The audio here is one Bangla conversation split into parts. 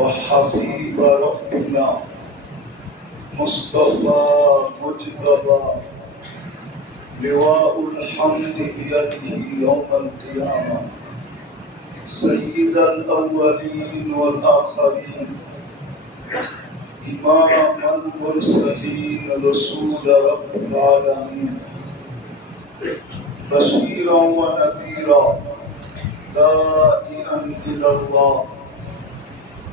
وحبيب ربنا مصطفى مجتبى لواء الحمد بيده يوم القيامة سيد الأولين والآخرين إمام المرسلين رسول رب العالمين بشيرا ونذيرا داعيا إلى الله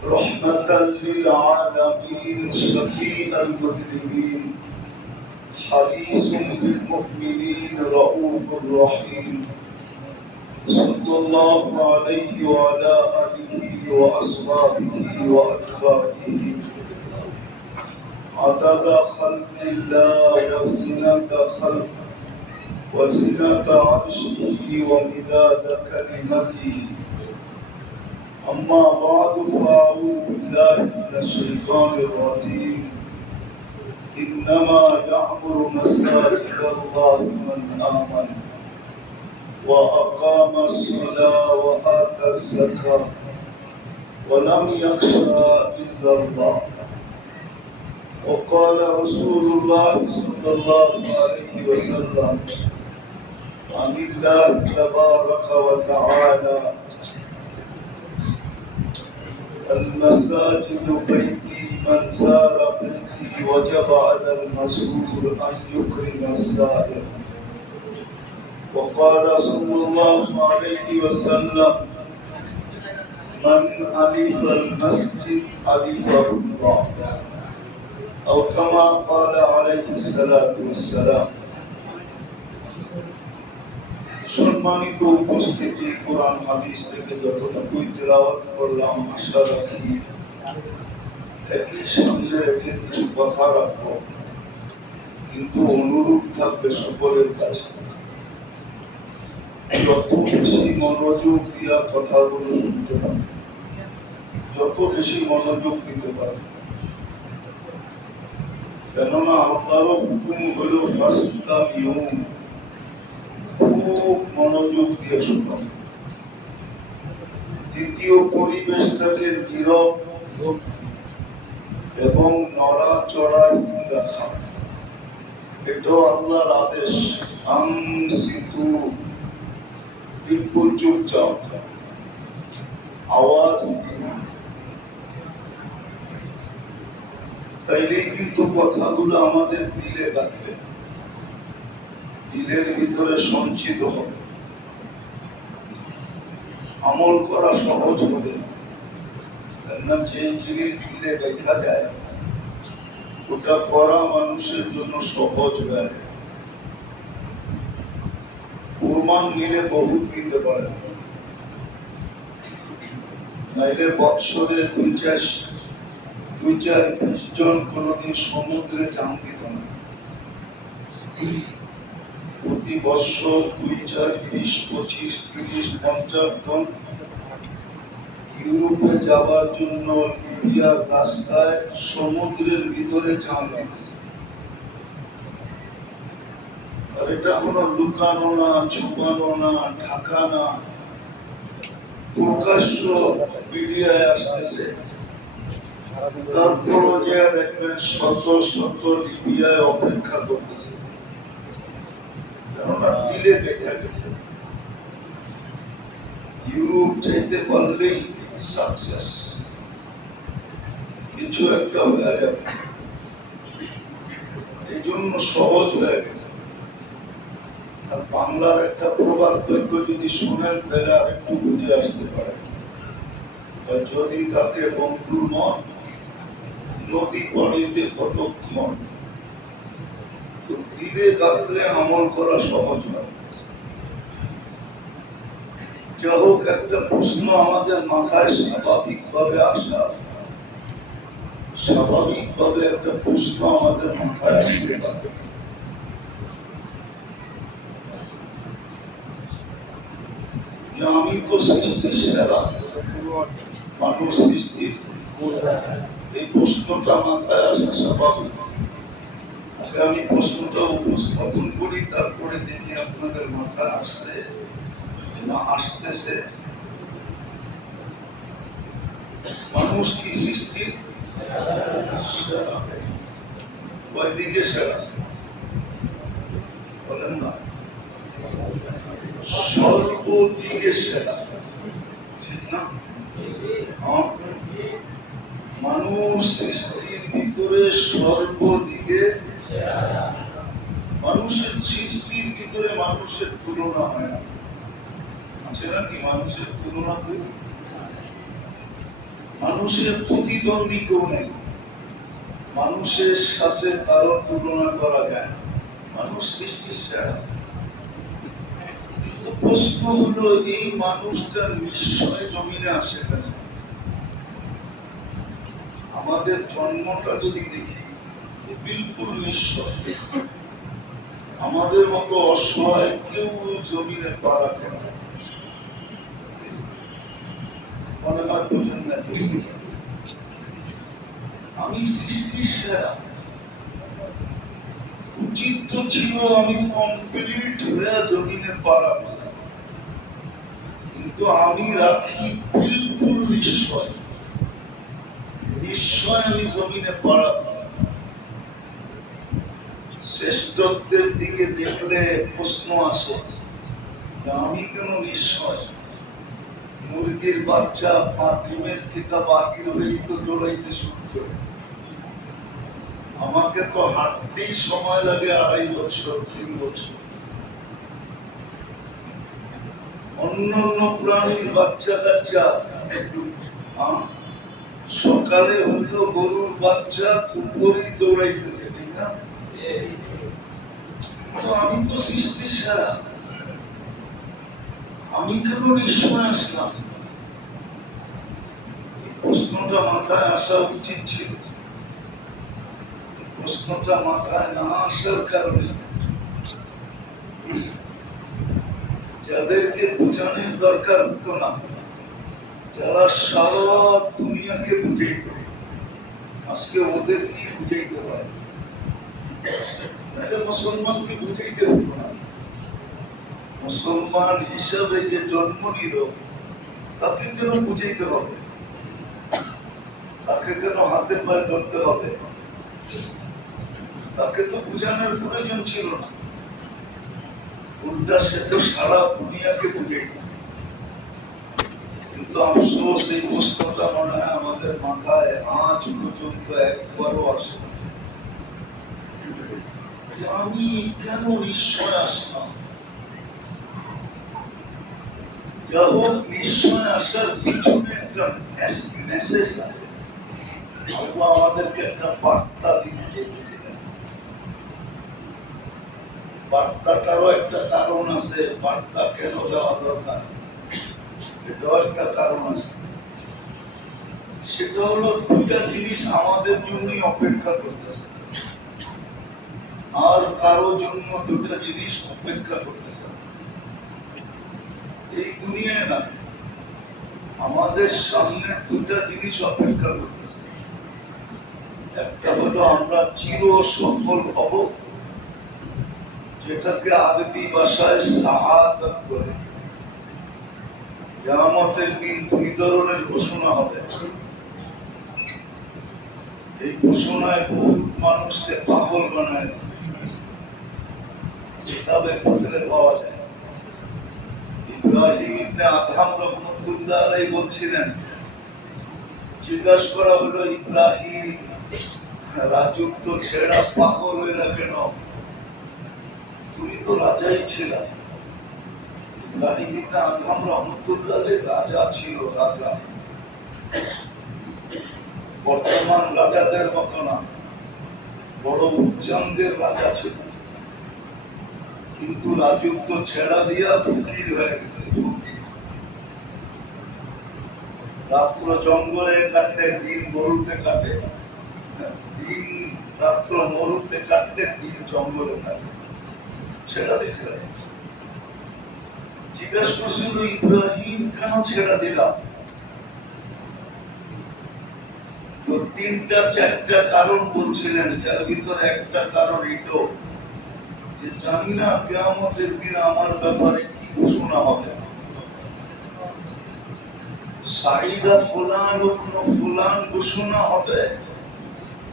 رحمة للعالمين شفيع المذنبين حريص بالمؤمنين رؤوف رحيم صلى الله عليه وعلى آله وأصحابه وأتباعه عدد خلق الله وزنة عرشه ومداد كلمته أما بعد فأعوذ بالله من الشيطان الرجيم إنما يعمر مساجد الله من آمن وأقام الصلاة وآتى الزكاة ولم يخشى إلا الله وقال رسول الله صلى الله عليه وسلم عن الله تبارك وتعالى المساجد بيتي من زار بيتي وجب على المسرور أن يكرم الزائر وقال صلى الله عليه وسلم من ألف المسجد ألفه الله أو كما قال عليه الصلاة والسلام সম্মানিত উপস্থিতি কোরআন হাদিস থেকে যতটুকুই তেলাওয়াত করলাম আশা রাখি একই সঙ্গে রেখে কিছু কথা রাখবো কিন্তু অনুরোধ থাকবে সকলের কাছে যত বেশি মনোযোগ দিয়া কথাগুলো শুনতে পারে যত বেশি মনোযোগ দিতে পারে কেননা আল্লাহর হুকুম হলো ফাসতামিউ খুব মনোযোগ দিয়ে শুনো দ্বিতীয় পরিবেশটাকে নীরব এবং নড়াচড়াহীন রাখা এটাও আল্লাহর আদেশ আনসিতু বিলকুল চুপচাপ আওয়াজ তাইলেই কিন্তু কথাগুলো আমাদের দিলে কাটবে দিলের ভিতরে সঞ্চিত হবে আমল করা সহজ হবে না যে জিনিস দিলে দেখা যায় ওটা করা মানুষের জন্য সহজ হয়ে প্রমাণ নিলে বহুত দিতে পারে নাইলে বৎসরে দুই চার 20 জন কোনদিন সমুদ্রে জাম দিত না প্রতি বছর 2, 4, 20, 25, 30, 50 জন ইউরোপে যাওয়ার জন্য লিবিয়ার রাস্তায় সমুদ্রের ভিতরে জাম দিতেছে আর এটা কোনো লুকানো না ছুপানো না ঢাকা না প্রকাশ্য মিডিয়ায় আসতেছে তারপরও যে দেখবেন শত শত লিবিয়ায় অপেক্ষা করতেছে কেননা দিলে দেখা গেছে ইউরোপ চাইতে পারলেই সাকসেস কিছু একটা হয়ে যাবে এই জন্য সহজ হয়ে গেছে আর বাংলার একটা প্রবাদ বাক্য যদি শুনেন তাহলে আর একটু বুঝে আসতে পারে যদি তাকে বন্ধুর মন নদী পানিতে কতক্ষণ তো দিলে গাত্রে আমল করা সহজ হয় যা হোক একটা প্রশ্ন আমাদের মাথায় স্বাভাবিকভাবে আসা স্বাভাবিকভাবে একটা প্রশ্ন আমাদের মাথায় আসতে পারে আমি তো সৃষ্টির সেরা মানুষ সৃষ্টির এই প্রশ্নটা মাথায় আসা স্বাভাবিক আমি প্রশ্নটা উপস্থাপন করি তারপরে দেখি আপনাদের মাথায় আসছে না আসতেছে মানুষ কি সৃষ্টির সেরা? কয়দিকে সেরা বলেন না? সর্বদিকে সেরা, ঠিক না? হ্যাঁ? মানুষ সৃষ্টির ভিতরে সর্বদিকে, মানুষের সৃষ্টির ভিতরে মানুষের তুলনা হয় না। আছে নাকি মানুষের তুলনা? কেউ মানুষের প্রতিদ্বন্দ্বী কেউ নেই, মানুষের সাথে কারো তুলনা করা যায় না, মানুষ সৃষ্টির সেরা। কিন্তু প্রশ্ন হলো এই মানুষটা নিশ্চয় জমিনে আসে কেন? আমাদের জন্মটা যদি দেখি বিলকুল নিশ্চয়, আমাদের মতো অসহায় কেউ জমিনে পা রাখে না। মনে হয় বোঝেন না? আমি সৃষ্টির সেরা, উচিত তো ছিল আমি কমপ্লিট হয়ে জমিনে পা রাখবো, কিন্তু আমি রাখি বিলকুল নিশ্চয়, নিশ্চয় আমি জমিনে পা রাখছি। শ্রেষ্ঠত্বের দিকে দেখলে প্রশ্ন আসে, আমি কেন নিশ্চয়? মুরগির বাচ্চা ডিমের থেকে বাহির হয়েই তো দৌড়াইতে শুরু করে, আমাকে তো হাঁটতেই সময় লাগে 2.5 বছর 3 বছর। অন্যান্য প্রাণীর বাচ্চা কাচ্চা সকালে হলো গরুর বাচ্চা উপরেই দৌড়াইতেছে, ঠিক না? তো আমি তো সৃষ্টির সেরা, আমি কেন নিশ্চয় আসলাম? এই প্রশ্নটা মাথায় আসা উচিত ছিল। প্রশ্নটা মাথায় না আসার কারণে যাদেরকে বোঝানোর দরকার হতো না, যারা সারা দুনিয়াকে বুঝাইত, আজকে ওদের কি বুঝাইতে হয়? মুসলমানকে বুঝাইতে হতো না। মুসলমান হিসাবে যে জন্ম নিল তাকে কেন বুঝাইতে হবে? তাকে কেন হাতে পায়ে ধরতে হবে? তাকে তো বুঝানোর প্রয়োজন ছিল না। উল্টা সে তো সারা দুনিয়াকে বুঝাইত। কিন্তু আফসোস এই প্রশ্নটা মনে হয় আমাদের মাথায় আজ পর্যন্ত একবারও আসে না, যে আমি কেন নিশ্চয় আসলাম। যা হোক, নিশ্চয় আসার পিছনে একটা মেসেজ আছে। আল্লাহ আমাদেরকে একটা বার্তা দিতে চেয়েছিলেন। বার্তাটারও একটা কারণ আছে, বার্তা কেন দেওয়া দরকার এটাও একটা কারণ আছে। সেটা হলো দুইটা জিনিস আমাদের জন্যই অপেক্ষা করতেছে, আর কারো জন্য দুটা জিনিস অপেক্ষা করতেছে। এই দুনিয়ায় না, আমাদের সামনে দুটা জিনিস অপেক্ষা করতেছে। একটা হলো আমরা চির সফল হব, যেটাকে আরবি ভাষায় শাহাদাত বলে। কিয়ামতের দিন 2 ধরনের ঘোষণা হবে। এই ঘোষণায় বহুত মানুষকে পাগল বানায় দিয়েছে, কিতাবে পড়লে পাওয়া যায়। ইব্রাহিম ইবনে আদহাম রাহমাতুল্লাহ আলাইহি বলছিলেন, জিজ্ঞাসা করা হলো, ইব্রাহিম রাজত্ব ছেড়া পাগল হইলা কেন? তুমি তো রাজাই ছিলা। ইব্রাহিম ইবনে আদহাম রাহমাতুল্লাহ আলাইহি রাজা ছিল, রাজা। বর্তমান রাজাদের মতো না, বড় উচ্চাঙ্গের রাজা ছিল, কিন্তু রাজত্ব ছেড়া দিয়া ফকির হয়ে গেছে। রাত্র জঙ্গলে কাটে, দিন মরুতে কাটে, দিন রাত্র মরুতে কাটলে দিন জঙ্গলে কাটে, ছেড়া দিছে। জিজ্ঞাসা করছিল, ইব্রাহিম কেন ছেড়া দিলাম? তো 3টা-4টা কারণ বলছিলেন, যার ভিতরে একটা কারণ এটাও যে জানি না কিয়ামতের দিন আমার ব্যাপারে কি ঘোষণা হবে। সাইদা ফুলান কোনো ফুলান ঘোষণা হবে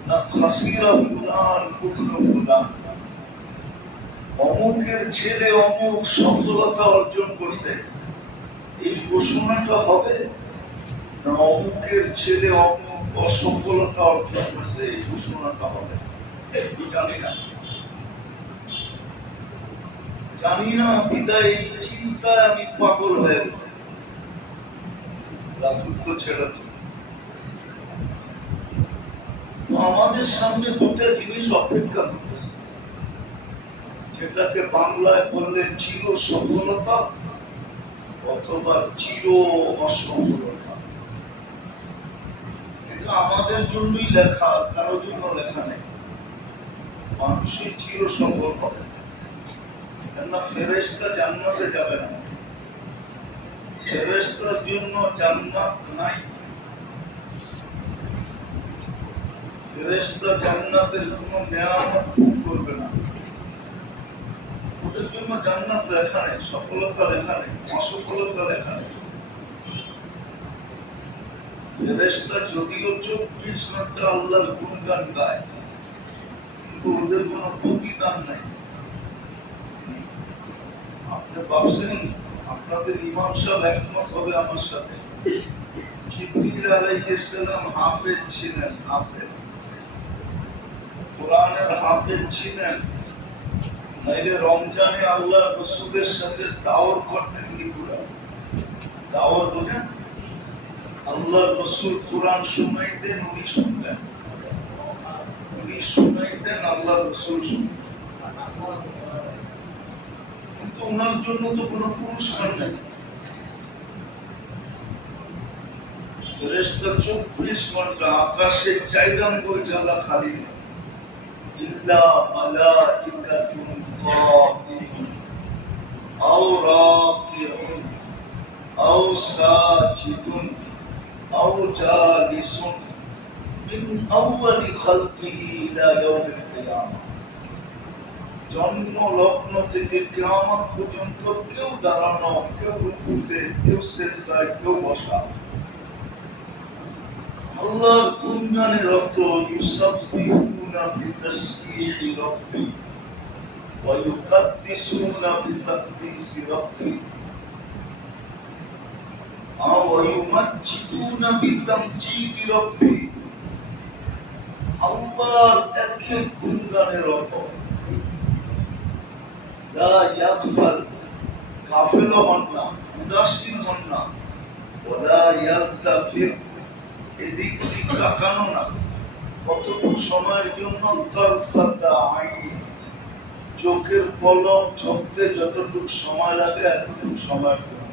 না খাসিরা ফুলান কোনো ফুলান, অমুকের ছেলে অমুক সফলতা অর্জন করছে এই ঘোষণাটা হবে না অমুকের ছেলে অমুক অসফলতা অর্জন করছে এই ঘোষণাটা হবে? জানি না, জানি না। বিদায় এই চিন্তায় আমি পাগল হয়ে গেছি, রাজত্ব ছেড়ে দিচ্ছি। তো আমাদের সামনে দুটা জিনিস অপেক্ষা করতেছে, যেটাকে বাংলায় বললে চির সফলতা অথবা চির অসফলতা। এটা আমাদের জন্যই লেখা, কারোর জন্য লেখা নেই। মানুষই চির সফল হবে, কেননা ফেরেশতা জান্নাতে যাবে না, ফেরেশতার জন্য জান্নাত নাই। ফেরেশতা জান্নাতের কোনো নেয়ামত ভোগ করবে না, ওদের জন্য জান্নাত লেখা নেই, সফলতা লেখা নেই, অসফলতা লেখা নেই। ফেরেশতা যদিও 24 ঘন্টা আল্লাহর গুণগান গায়, কিন্তু ওদের কোনো প্রতিদান নাই। আপনি ভাবছেন আপনাদের ইমাম সাহেব একমত হবে আমার সাথে? জিবরিল আলাইহিস সালাম হাফেজ ছিলেন, হাফেজ, কোরআনের হাফেজ ছিলেন, নাইলে রমজানে আল্লাহ রাসূলের সাথে দাওয়াত করতেন কি করে? দাওয়াত বোঝেন? আল্লাহ রাসূল কোরআন শুনাইতেন, উনি শুনতেন, উনি শুনাইতেন, আল্লাহ রাসূল শুনতেন। কিন্তু ওনার জন্য তো কোনো পুরস্কার নেই। ফেরেশতা 24 ঘন্টা আকাশে 4 আঙ্গুল জ্বালা খালি নেই। ইল্লা মালাইকাতুন কাইমুন আও রাকিউন আও সাজিদুন আও জালিসুন মিন আউয়ালি খালকিহি ইলা ইয়াউমিল কিয়ামah। জন্ম লগ্ন থেকে কিয়ামত পর্যন্ত কেউ দাঁড়ানো, কেউ রুকুতে, কেউ সিজদায়, কেউ বসা। আল্লাহর গুণগানে রত, ইউসাব্বিহুনা বিতাসবিহি রাব্বি ওয়া ইউকাদ্দিসুনা বিতাকদিসি রাব্বি ওয়া ইউমাজ্জিদুনা বিতামজিদি রাব্বি। আল্লাহর এক এক গুণগানে রত। লা ইয়াগফাল, গাফিল হন না, উদাসীন হন না। ওয়ালা ইয়ালতাফির, এদিক ওদিক তাকানো না। কতটুকু সময়ের জন্য? তারফাতা আইন, চোখের পলক ঝরতে যতটুকু সময় লাগে এতটুকু সময়ের জন্য।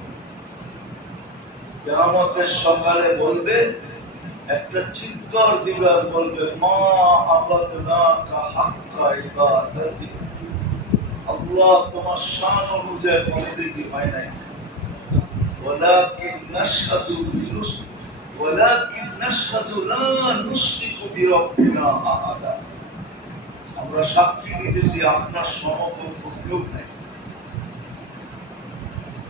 কিয়ামতের সকালে বলবে, একটা চিৎকার দিবে আর বলবে, মা আবাদনাকা হাক্কা ইবাদাতি। আল্লাহ তোমার শান অনুযায়ী বন্দেগী হয় নাই। ওয়ালাকিন নাশহাদু লা নুশরিকু বিরাব্বিনা আহাদা। আমরা সাক্ষী দিতেছি আপনার সমকক্ষ কেউ নাই,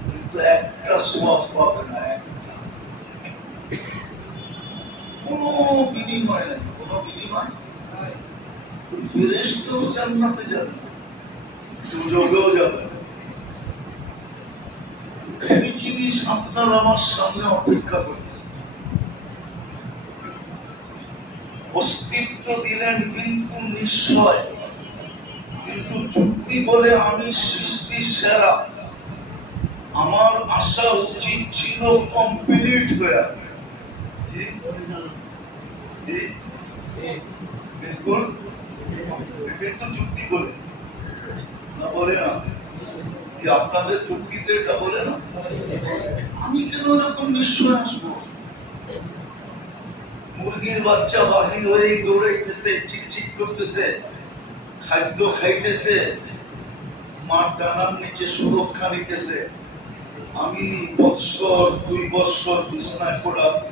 কিন্তু একটা সওয়াব পাবে না, একটা। কোনো বিনিময় নাই, কোনো বিনিময়। ফেরেশতাও জান্নাতে যাবে না, দুজকেও যাবে না। এই জিনিস আপনার আমার সামনে অপেক্ষা করতেছে। অস্তিত্ব দিলেন কিন্তু নিশ্চয়, কিন্তু যুক্তি বলে আমি সৃষ্টি সেরা, আমার আশা উচিত ছিল কমপ্লিট হয়ে। বিলকুল, এটাই তো যুক্তি বলে না, বলে না কি? আপনাদের যুক্তিতে এটা বলে না? আমি কেন এরকম নিশ্চয় আসবো? মুরগির বাচ্চা বাহির হয়ে দৌড়াইতেছে, চিকচিক করতেছে, খাদ্য খাইতেছে, মার ডানার নিচে সুরক্ষা নিতেছে। আমি 2 বৎসর বিছনায় পড়ে আছি,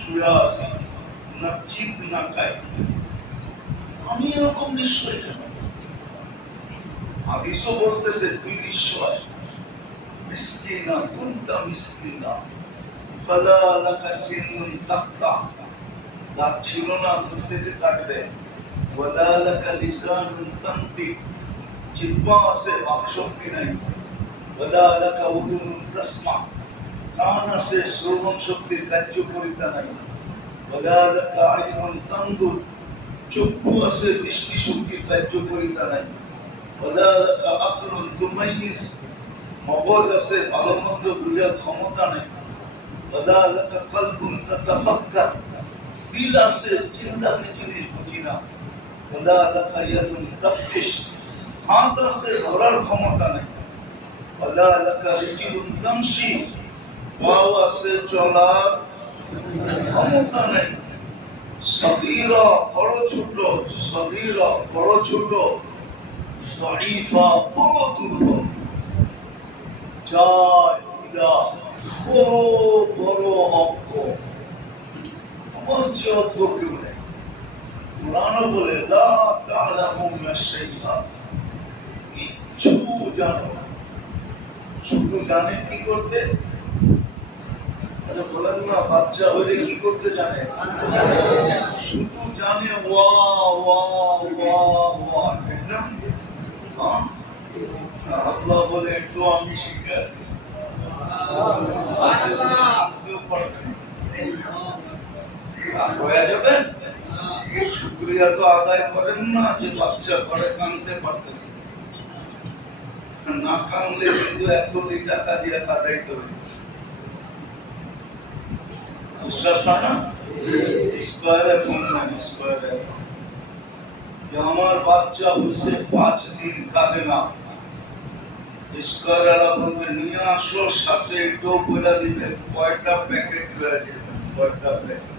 শুয়ে আছি, না চিক না খাই। আমি এরকম নিশ্চয় কেন? হাদিসও বলতেছে তুই নিশ্চয় মিসকিনা কুনতা মিসকিনা ফালা লাকা সিনুন তাক্তা, দাঁত ছিল না, দূর থেকে কাটবে। ওয়ালা লাকা লিসানুন তানতিক, জিহ্বা আছে, বাকশক্তি নাই। ওয়ালা লাকা উদুনুন তাসমা, কান আছে, শ্রবণ শক্তির কার্যকারিতা নাই। ওয়ালা লাকা আইনুন তানদুর, চক্ষু আছে, দৃষ্টি শক্তির কার্যকারিতা নাই। ওয়ালা লাকা আকলুন তুমাইয়িজ, মগজ আছে, ভালো মন্দ বুঝার ক্ষমতা নাই। ওয়ালা লাকা কলবুন তাতাফাক্কার, দিল আছে, চিন্তা কি জিনিস বুঝি না। ওয়ালা লাকা ইয়াদুন তাবতিশ, হাত আছে, ধরার ক্ষমতা নাই। ওয়ালা লাকা রিজলুন তামশি, পাও আছে, চলার ক্ষমতা নাই। সগীরা, বড় ছোট, সগীরা, বড় ছোট, যঈফা, বড় দুর্বল, জাহিলা, বড় বড় অজ্ঞ। তোমার চেয়ে অজ্ঞ কেউ নেই। কোরআন বলে লা তা'লামুনা শাইআ, কিচ্ছু জানো না। শুধু জানে কি করতে? বলেন না, বাচ্চা হলে কি করতে জানে? শুধু জানে ওয়া ওয়া ওয়া ওয়া, ঠিক না? আল্লাহ বলে একটু আমি শিখে হয়ে যাবে। শুকরিয়া তো আদায় করেন না যে বাচ্চা ঘরে কাঁদতে পারতেছে না, কাঁদলে কিন্তু 1 কোটি টাকা দিয়ে কাঁদাইতে হবে। বিশ্বাস হয় না? স্কয়ারে ফোন নেন, স্কয়ারে যে আমার বাচ্চা হয়েছে 5 দিন কাঁদে না, স্কয়ারে বলবে নিয়ে আসো, সাথে একটু বলে দিবেন কয়টা প্যাকেট করে দিবেন, কয়টা প্যাকেট,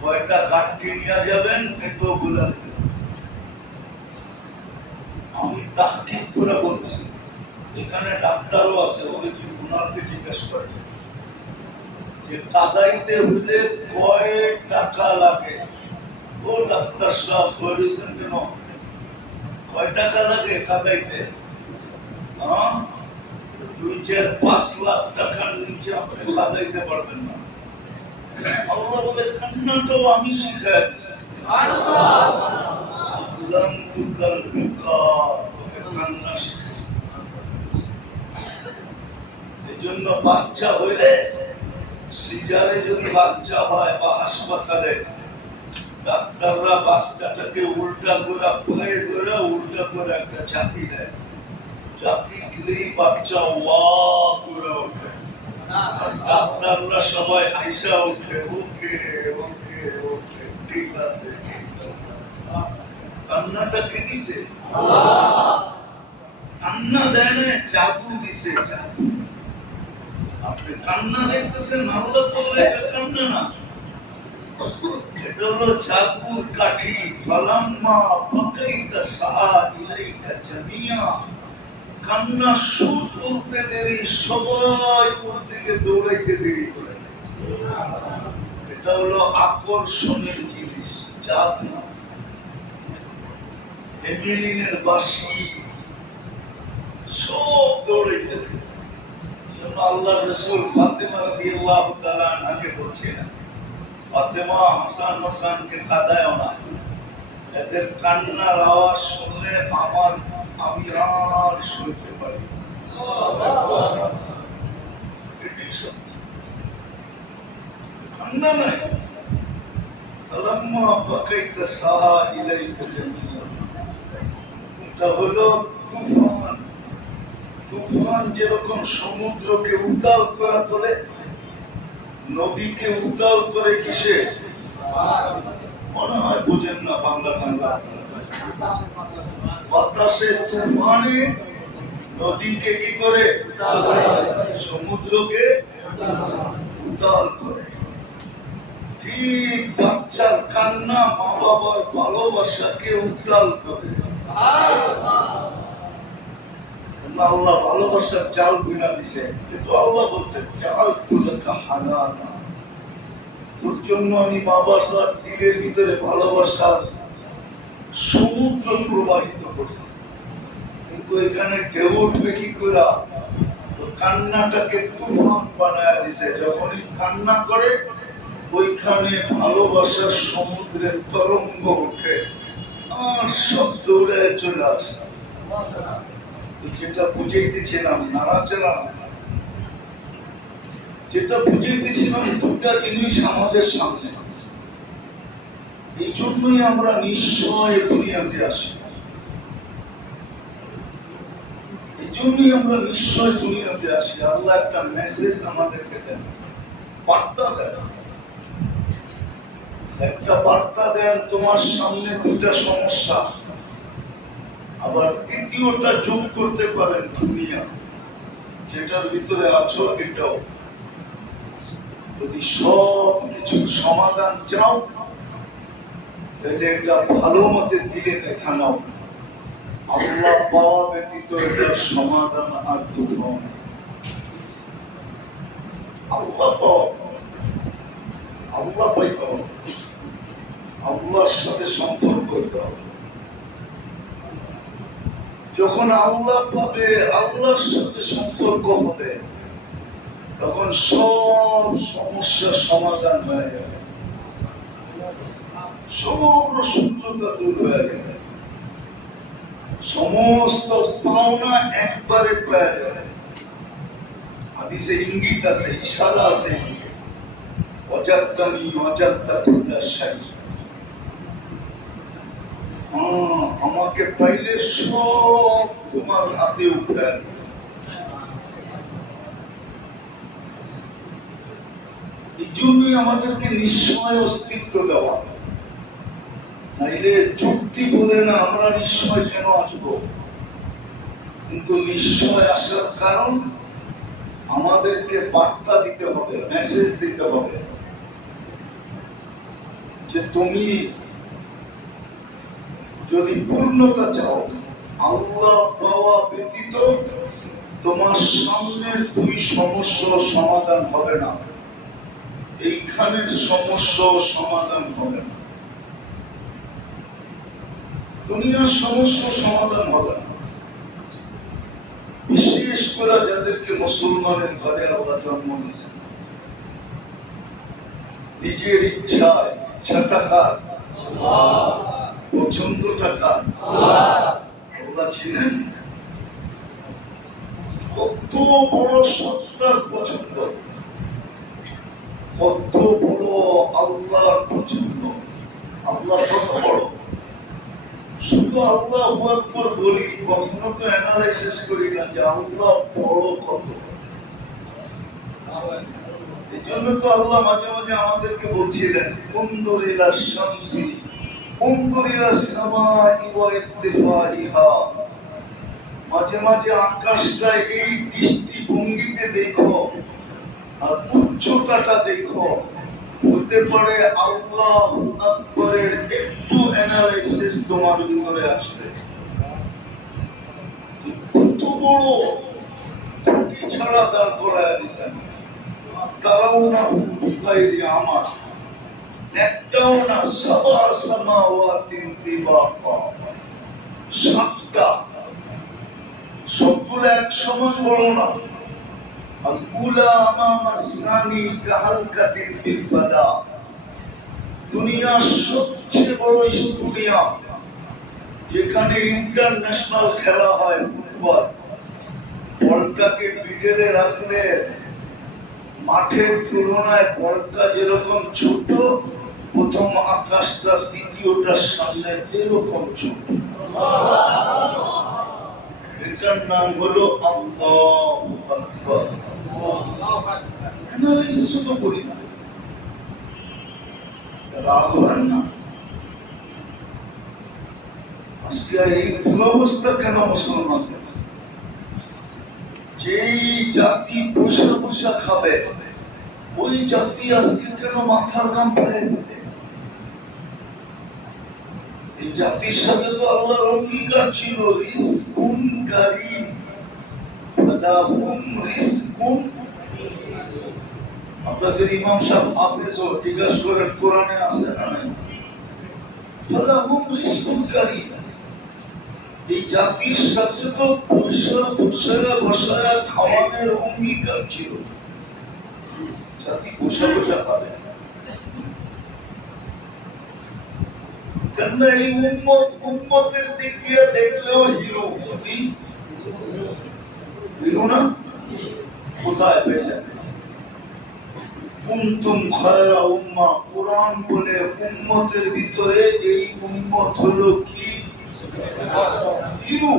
কয়টা কাঠি নিয়ে যাবেন, একটু বলে দিবেন। আমি তাহকিক করে বলতেছি, এখানে ডাক্তারও আছে, ওদের ওনাকে জিজ্ঞেস করে যে কাদাইতে হলে কয় টাকা লাগে। ও ডাক্তার সাহেব বলেছেন কেন, কয় টাকা লাগে কাদাইতে? 2-4-5 লাখ টাকার নিচে আপনি কাদাইতে পারবেন না। আল্লাহ বলে কান্নাটাও আমি শিখাই দিচ্ছি। কান্না শিখাইছি। এই জন্য বাচ্চা হইলে, সিজারে যদি বাচ্চা হয় বা হাসপাতালে, ডাক্তাররা বাচ্চাটাকে উল্টা করে পায়ে ধরে উল্টা করে একটা ঝাঁকি দেয়, ঝাঁকি দিলেই বাচ্চা ওয়া করে ওঠে। ডাক্তাররা সবাই হাইসা ওঠে, ওকে ওকে ওকে, ঠিক আছে। কান্নাটা কে দিছে? কান্না দেয় না, জাদু দিছে, জাদু। আপনি কান্না দেখতেছেন, আল্লাহ বললে এটা কান্না না, এটা হলো জাদুর কাঠি। ফালাম্মা বাকাইতা সাআ ইলাইকা জামিয়া, কান্না সুর তুলতে দেরি, সবাই ওর দিকে দৌড়াইতে দেরি করে। এটা হলো আকর্ষণের জিনিস, জাদু। এমিলিনের বাসি সব দৌড়াইতেছে। আল্লাহ রাসূল ফাতেমা রাদিয়াল্লাহু তাআলা আনহাকে বলছেন, ফাতেমা হাসান হাসানকে কাঁদায়ও না, এদের কান্নার আওয়াজ শুনলে আমি আর শুনতে পারি। কান্না নাই। ফালাম্মা বাকাইতা সাআ ইলাইকা জামিয়া, এটা হলো তুফান। তুফান যেরকম সমুদ্রকে উতাল করে তোলে, নদীকে উতাল করে কিসে? মনে হয় বোঝেন না বাংলা বাংলা। বাতাসের তুফানে নদীকে কি করে? সমুদ্রকে উতাল করে। ঠিক বাচ্চার কান্না মা বাবার ভালোবাসাকে উতাল করে। আল্লাহ ভালোবাসার জাল বিনা দিছে, কিন্তু আল্লাহ বলছে জাআলতু লাকা হানানা, তোর জন্য আমি মা বাবার দিলের ভিতরে ভালোবাসার সমুদ্র প্রবাহিত করছি। কিন্তু এখানে ঢেউ উঠবে কি করে? কান্নাটাকে তুফান বানায় দিছে। যখনই কান্না করে ওইখানে ভালোবাসার সমুদ্রের তরঙ্গ ওঠে আর সব দৌড়ে চলে আসে। তো যেটা বুঝাইতেছিলাম নাড়াচাড়া, যেটা বুঝাইতেছিলাম দুটা জিনিস আমাদের সামনে। এই জন্যই আমরা নিশ্চয় দুনিয়াতে আসি, এই জন্যই আমরা নিশ্চয় দুনিয়াতে আসি। আল্লাহ একটা মেসেজ আমাদেরকে দেন, বার্তা দেন, একটা বার্তা দেন তোমার সামনে দুটা সমস্যা, আবার দ্বিতীয়টা যোগ করতে পারেন দুনিয়া, যেটার ভিতরে আছো এটাও। যদি সব কিছুর সমাধান চাও তাহলে এটা ভালো মতে দিলে দেখা নাও, আল্লাহ পাওয়া ব্যতীত এটার সমাধান আর কোথাও নেই। আল্লাহ পাওয়া, আল্লাহ পাইতে হবে, আল্লাহর সাথে সম্পর্ক হইতে হবে। যখন আল্লাহ পাবে, আল্লাহর সাথে সম্পর্ক হবে, তখন সব সমস্যার সমাধান হয়ে যাবে, সমগ্র শূন্যতা দূর হয়ে যাবে, সমস্ত পাওনা একবারে পেয়ে যাবে। হাদিসে ইঙ্গিত আছে, ইশারা আছে, ওয়াজাদতানি ওয়াজাদতা কুল্লা শাই। আমাকে পাইলে সব তোমার হাতে উঠে যাবে। এই জন্যই আমাদেরকে নিশ্চয় অস্তিত্ব দেওয়া, তাইলে যুক্তি বলে না আমরা নিশ্চয় কেন আসবো, কিন্তু নিশ্চয় আসার কারণ আমাদেরকে বার্তা দিতে হবে, মেসেজ দিতে হবে যে তুমি যদি পূর্ণতা চাও, আল্লাহ পাওয়া ব্যতীত তোমার সামনে দুই সমস্যার সমাধান হবে না, এইখানের সমস্যার সমাধান হবে না, দুনিয়ার সমস্যার সমাধান হবে না। বিশেষ করে যাদেরকে মুসলমানের ঘরে আল্লাহ জন্ম দিয়েছেন, নিজের ইচ্ছায়, ইচ্ছাটা কার? পছন্দটা কার? আল্লাহ ছিলেন। কত বড় সত্তার পছন্দ, কত বড় আল্লাহর পছন্দ। আল্লাহ কত বড়, শুধু আল্লাহু আকবার বলি, কখনো তো অ্যানালাইসিস করি না যে আল্লাহ বড় কত। এই জন্য তো আল্লাহ মাঝে মাঝে আমাদেরকে বলছিলেন, উনজুর ইলা শামসি উনজুর ইলা সামাই ওয়া ইরতিফাইহা। মাঝে মাঝে আকাশটা এই দৃষ্টিভঙ্গিতে দেখো আর উচ্চতাটা দেখো। হতে পারে আল্লাহু আকবারের একটু অ্যানালাইসিস তোমার ভিতরে আসবে। কত বড়, কোটি ছাড়া দাঁড় করায় দিয়েছেন। তারাও না বিগাইরি আমার, একটাও না, সাবা সামাওয়াতিন তিবাকা, সাতটা, সবগুলো এক সমান বড় না। আল-উলা আমামা সানি কাহালকাতিন ফিল ফাদা। দুনিয়ার সবচেয়ে বড় স্টেডিয়াম, যেখানে ইন্টারন্যাশনাল খেলা হয় ফুটবল, বলটাকে বিডেলে রাখলে মাঠের তুলনায় বলটা যেরকম ছোট, প্রথম আকাশটা দ্বিতীয়টার সামনে এরকম ছোট। এটার নাম হলো আল্লাহু আকবার। অ্যানালাইসিস তো করি না, রাগ হয় না। আজকে এই দুরবস্থা কেন মুসলমানদের? যেই জাতি বসে বসে খাবে, ওই জাতি আজকে কেন মাথার ঘাম পায়ে ফেলে? এই জাতির সাথে তো আল্লাহর অঙ্গীকার ছিল, রিজকুন কারীম, ফালাহুম রিজকুন। আপনাদের ইমাম সাহেব হাফেজ ও জিজ্ঞাসা করেন কোরআনে আছে না নাই? ফালাহুম রিজকুন কারীম, এই জাতির সাথে তো বসায়া খাওয়ানোর অঙ্গীকার ছিল, জাতি বসা বসা খাবে। কেননা এই উম্মতের দিক দিয়ে দেখলেও হিরো, হিরো না? কোথায় পেয়েছেন? কুনতুম খায়রা উম্মাহ, কুরআন বলে উম্মতের ভিতরে এই উম্মত হলো কি? হিরো।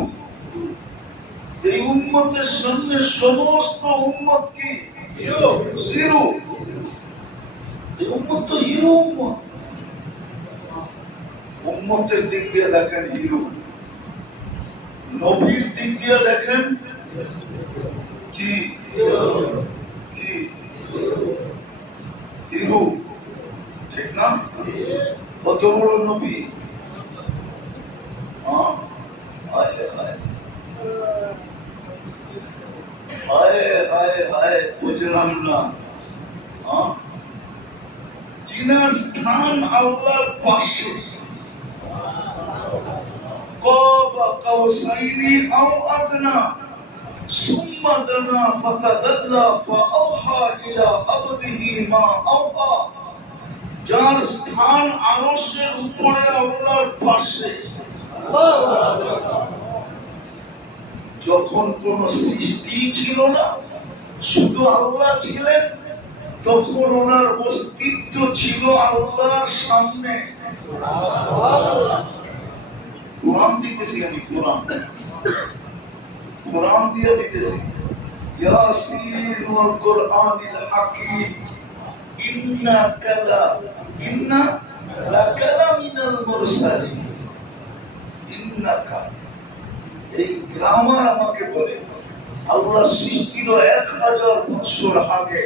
এই উম্মতের সামনে সমস্ত উম্মত কি জিরো। এই উম্মত তো হিরো উম্মত। উম্মতের দিক দিয়ে দেখেন হিরো, নবীর দিক দিয়ে দেখেন কি কি হিরো, ঠিক না? কত বড় নবী! বুঝলাম না। যিনার স্থান আল্লাহর পাশে, কাবা কাউসাইনি আও আদনা সুম্মা দানা ফাতাদাল্লা ফাআওহা ইলা আবদিহি মা আওহা, যার স্থান আরশের উপরে আল্লাহর পাশে। যখন কোন সৃষ্টি ছিল না, শুধু আল্লাহ ছিলেন, তখন ওনার অস্তিত্ব ছিল আল্লাহর সামনে। কোরআন দিতেছি আমি, কোরআন দিয়ে দিতেছি। ইয়াসিন ওয়াল কুরআনিল হাকীম ইন্নাকা লামিনাল মুরসালিন। ইন্নাকা, এই গ্রামার আমাকে বলে আল্লাহ সৃষ্টির 1000 বছর আগে,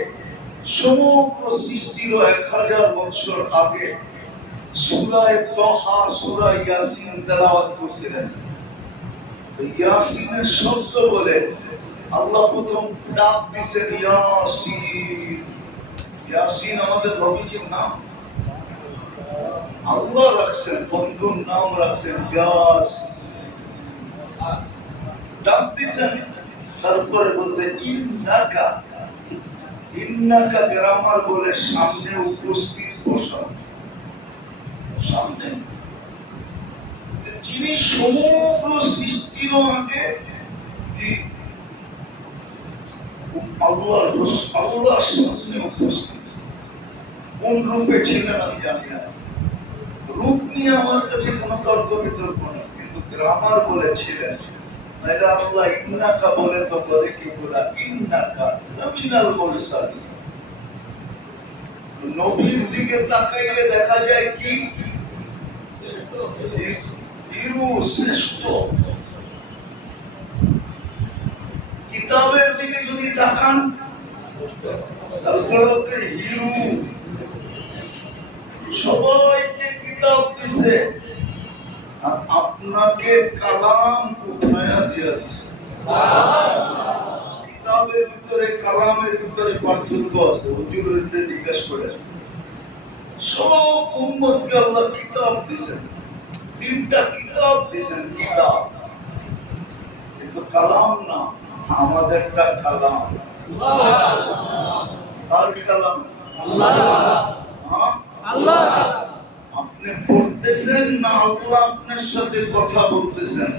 সমগ্র সৃষ্টির 1000 বছর আগে সূরা তাহা, সূরা ইয়াসিন তেলাওয়াত করেছিলেন। ইয়াসিনের শব্দ বলে আল্লাহ প্রথম ডাক দিয়েছেন ইয়াসিন। ইয়াসিন আমাদের নবীজির নাম, আল্লাহ রাখছেন, বন্ধুর নাম রাখছেন ইয়াসিন, ডাক দিয়েছেন। তারপরে বলছে ইন্নাকা। ইন্নাকা গ্রামার বলে সামনে উপস্থিত বসা, সামনে যিনি সমগ্র সৃষ্টির আগে আল্লাহর সামনে উপস্থিত। কোন রূপে ছিলেন আমি জানি না, রূপ নিয়ে আমার কাছে কোনো তর্ক বিতর্ক নেই, কিন্তু গ্রামার বলেছিলেন। নাইলে আল্লাহ ইন্নাকা বলে তো বলে কি বলা, ইন্নাকা লামিনাল মুরসালিন। নবীর দিকে তাকাইলে দেখা যায় কি হিরো, শ্রেষ্ঠ। কিতাবের দিকে যদি তাকান তারপরে হিরো, সবাইকে কিতাব দিছে আর আপনাকে কালাম উঠায়া দিয়া দিছে। কিতাবের ভিতরে কালামের ভিতরে পার্থক্য আছে। হুজুরদের জিজ্ঞাসা করে সব উম্মতকে আল্লাহ কিতাব দিছেন, 3টা কিতাব দিছেন, কিতাব, কিন্তু কালাম না। আমাদেরটা কালাম। আর কালাম আল্লাহ। আপনি পড়তেছেন না আল্লাহ আপনার সাথে কথা বলতেছেন?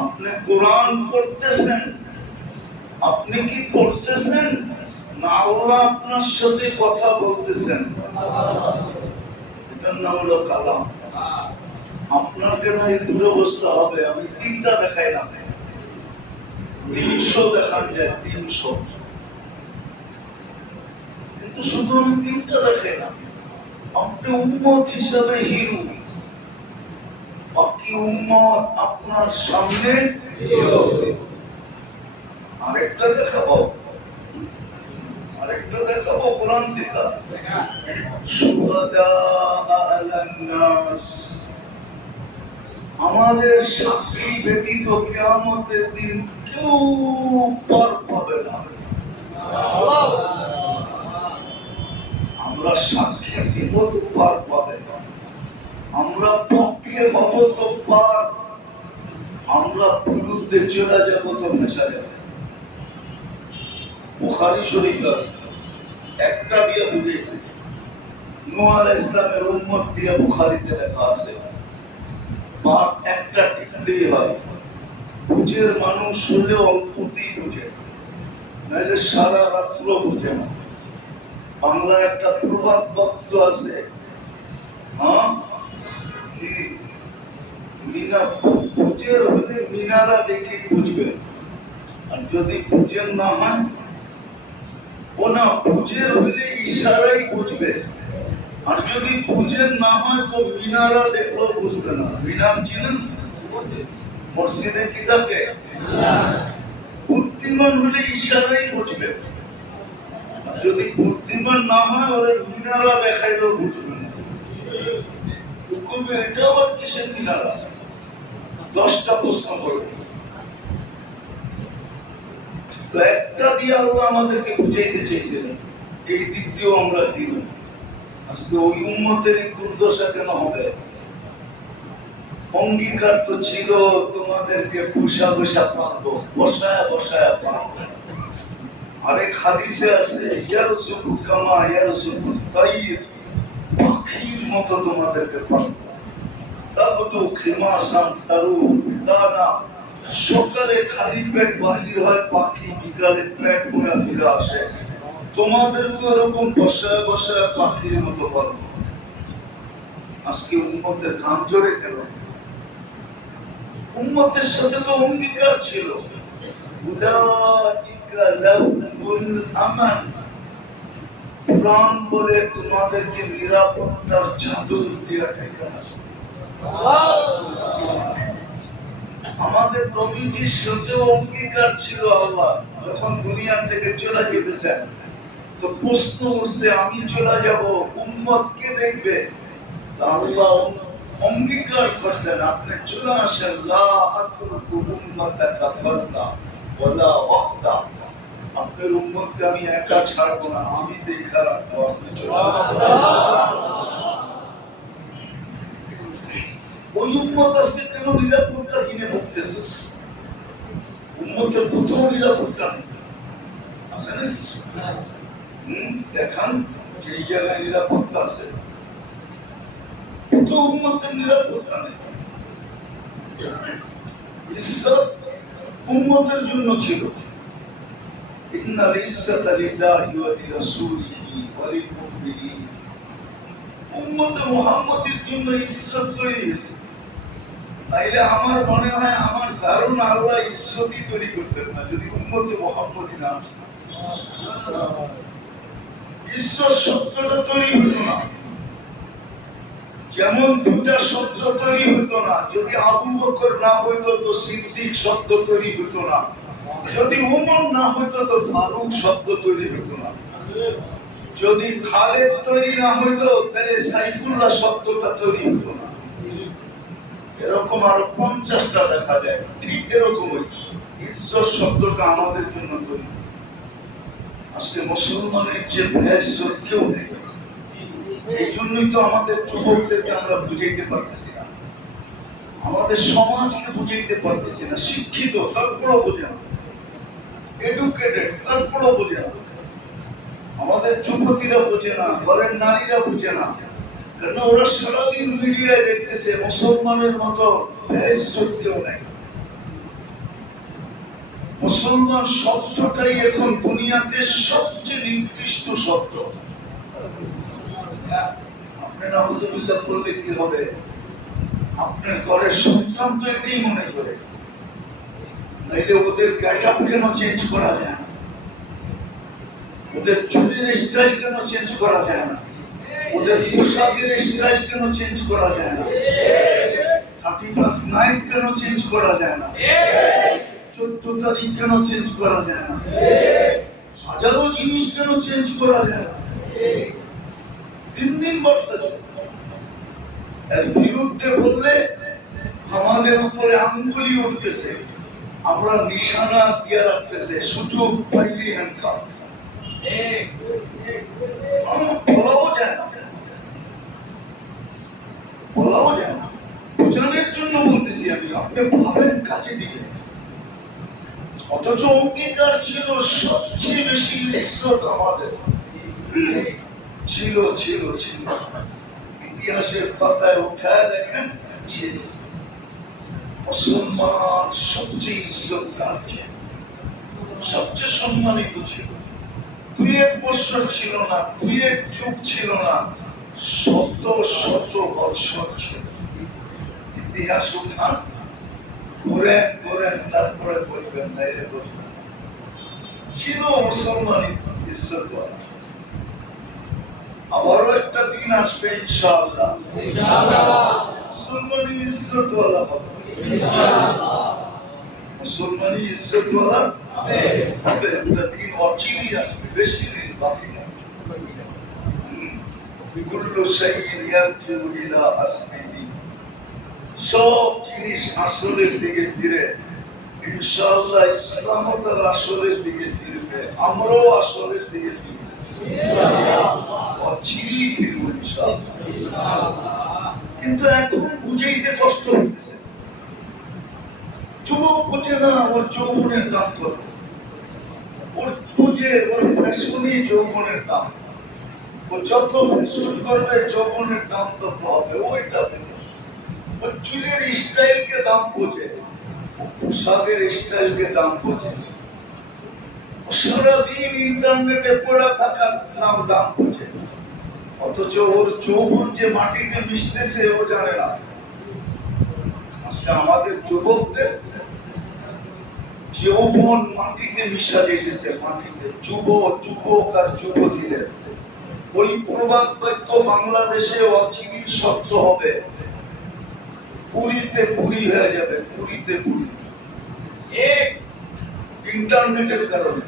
আপনি কোরআন পড়তেছেন, আপনি কি পড়তেছেন না আল্লাহ আপনার সাথে কথা বলতেছেন? এটার নাম হলো কালাম। আপনার কেন এই দুরবস্থা হবে? আমি 3টা দেখাইলাম, 300 দেখান যায়, 300, কিন্তু শুধু আমি 3টা দেখাইলাম। আপনি উম্মত হিসাবে হিরো, বাকি উম্মত আপনার সামনে। আরেকটা দেখাবো কোরআন থেকে। শুহাদা আলান নাস, আমাদের সাক্ষী ব্যতীত কিয়ামতের দিন কেউ পার পাবে না। আমরা সাক্ষী দিব তো পার পাবে না। আমরা পক্ষে হব তো পার, আমরা বিরুদ্ধে চলে যাব তো ফেঁসা যাবে। বুখারী শরীফ আছে, একটা দিয়ে বুঝেছে। নূহ আলাইহিস সালামের উম্মত দিয়ে বুখারীতে লেখা আছে, বাপ একটা টিকলেই হয়। বুঝের মানুষ হলে অল্পতেই বুঝে, নাহলে সারা রাত্র বুঝে না। বাংলা একটা প্রবাদ বাক্য আছে, হ্যাঁ কি মিনা বুঝের হলে মিনারা দেখেই বুঝবে, আর যদি বুঝের না হয়, ও না বুঝের হলে ইশারাই বুঝবে, আর যদি বুঝের না হয় তো মিনারা দেখলেও বুঝবে না। মিনার চিনেন? মসজিদে কি থাকে? বুদ্ধিমান হলে ইশারাই বুঝবে, আর যদি বুদ্ধিমান না হয় ওরা মিনারা দেখাইলেও বুঝবে না। এটা আবার কিসের মিনারা? 10টা প্রশ্ন করবে, তো একটা দিয়ে আল্লাহ আমাদেরকে বুঝাইতে চেয়েছিলেন, এই দিক দিয়েও আমরা হিরো। আজকে ওই উম্মতের এই দুর্দশা কেন হবে? অঙ্গীকার তো ছিল তোমাদেরকে বসা বসা পাবো, বসায়া বসায়া পাবো। আরেক হাদিসে আছে, ইয়ারযুকু কামা ইয়ারযুকু তাইর, পাখির মতো তোমাদেরকে পাবো। তাবদু খিমাসান তারু দানা, সকালে খালি পেট বাহির হয় পাখি, বিকালে পেট ভরা ফিরে আসে। তোমাদেরকে এরকম বসায় বসায় পাখির মতো পাবো। আজকে উম্মতের কান জোরে কেন? উম্মতের সাথে তো অঙ্গীকার ছিল, উলাইকা লাহুমুল আমান। কোরআন বলে তোমাদেরকে নিরাপত্তার চাদর দিয়ে ঢেকে রাখবে। আমাদের নবীজির সাথে অঙ্গীকার ছিল। আল্লাহ যখন দুনিয়া থেকে চলে যেতেছেন তো প্রশ্ন উঠছে, আমি চলে যাব, উম্মত কে দেখবে? আল্লাহ অঙ্গীকার করছেন, আপনি চলে আসেন, লা আতরুকু উম্মাতাকা ফারদা ওয়ালা ওয়াহদা। আপনার উম্মতকে আমি একা ছাড়বো না, আমি দেখা রাখবো, আপনি চলে আসেন। ওই উম্মত আজকে কেন নিরাপত্তাহীনে ভুগতেছে? উম্মতের কোথাও নিরাপত্তা নেই, আছে নাকি? দেখান এই জায়গায় নিরাপত্তা আছে, কিন্তু উম্মতের নিরাপত্তা নেই। ইজ্জত উম্মতের জন্য ছিল, ইন্নাল ইজ্জাতা লিল্লাহি ওয়া লিরাসূলিহি ওয়া লিল মুমিনিন। উম্মতে মুহাম্মাদের জন্য ইজ্জত তৈরি হয়েছে। তাইলে আমার মনে হয়, আমার ধারণা, আল্লাহ ইজ্জতই তৈরি করতেন না যদি উম্মতে মুহাম্মাদি না আসতো। ইজ্জত শব্দটা তৈরি হতো না, যেমন দুটা শব্দ তৈরি হতো না যদি আবু বকর না হইতো তো সিদ্দিক শব্দ তৈরি হতো না, যদি উমর না হইতো তো ফারুক শব্দ তৈরি হতো না, যদি খালেদ তৈরি না হইতো তাহলে সাইফুল্লাহ শব্দটা তৈরি হতো না। এরকম আরো 50টা দেখা যায়। ঠিক এরকমই ইজ্জত শব্দটা আমাদের জন্য তৈরি। আজকে মুসলমানের যে বেইজ্জত কেউ নেই। এই জন্যই তো আমাদের যুবকদেরকে আমরা বুঝাইতে পারতেছি না, আমাদের সমাজকে বুঝাইতে পারতেছি না। শিক্ষিত তারপরও বোঝে না, এডুকেটেড তারপরও বোঝে না, আমাদের যুবতীরা বোঝে না, ঘরের নারীরা বোঝে না। কারণ ওরা সারাদিন মিডিয়ায় দেখতেছে মুসলমানের মতো বেইজ্জত কেউ নেই। মুসলমান শব্দটাই এখন দুনিয়াতে সবচেয়ে নিকৃষ্ট শব্দ। আপনি নাউযুবিল্লাহ বললে কি হবে? আপনার ঘরের সন্তান তো এটাই মনে করে। নাইলে ওদের গেটআপ কেন চেঞ্জ করা যায় না? ওদের চুলের স্টাইল কেন চেঞ্জ করা যায় না? ওদের পোশাকের স্টাইল কেন চেঞ্জ করা যায় না? 31st নাইট কেন চেঞ্জ করা যায় না? 14 তারিখ কেন চেঞ্জ করা যায় না? হাজারো জিনিস কেন চেঞ্জ করা যায় না? দিন দিন বাড়তেছে। এর বিরুদ্ধে বললে আমাদের উপরে আঙ্গুলি উঠতেছে, আমরা নিশানা দিয়ে রাখতেছে, সুযোগ পাইলেই হ্যান্ডকাপ। বলাও যায় না, বলাও আপনি ভাবেন কাজে দিবে, অথচ অঙ্গীকার ছিল সবচেয়ে বেশি ইজ্জত আমাদের ছিল ছিল ছিল। ইতিহাসের পাতায় উঠায় দেখেন ছিল। মুসলমান সবচেয়ে ইজ্জতদার ছিল, সবচেয়ে সম্মানিত ছিল। দুই এক বছর ছিল না, দুই এক যুগ ছিল না, শত শত বছর ছিল। ইতিহাস উঠান, ঘুরেন ঘুরেন, তারপরে বলবেন বাইরে বলবেন ছিল মুসলমান ইজ্জতওয়ালা। আবারও একটা দিন আসবে ইনশাআল্লাহ, মুসলমানি ইজ্জতওয়ালা হবে, মুসলমানি ইজ্জতওয়ালা হবে। একটা দিন অচিরেই আসবে, বেশি দিন বাকি নেই। কুল্লু শাইইন ইয়ারজিউ ইলা আসলিহি, সব জিনিস আসলের দিকে ফিরে। ইনশাআল্লাহ ইসলামও তার আসলের দিকে ফিরবে, আমরাও আসলের দিকে ফিরব, অচিরেই ফিরব ইনশাআল্লাহ। কিন্তু এখন বুঝাইতে কষ্ট হইতেছে। যুবক বুঝে না ওর যৌবনের দাম কত, ওর বুঝে ওর ফ্যাশনই যৌবনের দাম। ও যত ফ্যাশন করবে যৌবনের দাম তত হবে। ওইটা ওর চুলের স্টাইলকে দাম বোঝে, পোশাকের স্টাইলকে দাম বোঝে, সারাদিন ইন্টারনেটে পড়া থাকার নাম দাম বোঝে। অথচ ওর যৌবন যে মাটিতে মিশতেছে ও জানে না। আজকে আমাদের যুবকদের যৌবন মাটিতে মিশা যেতেছে, মাটিতে। যুবক আর যুবতীদের ওই প্রবাদ বাক্য বাংলাদেশে অচিরেই সত্য হবে, পুরীতে পুরী হয়ে যাবে, পুরীতে পুরী। ইন্টারনেটের কারণে,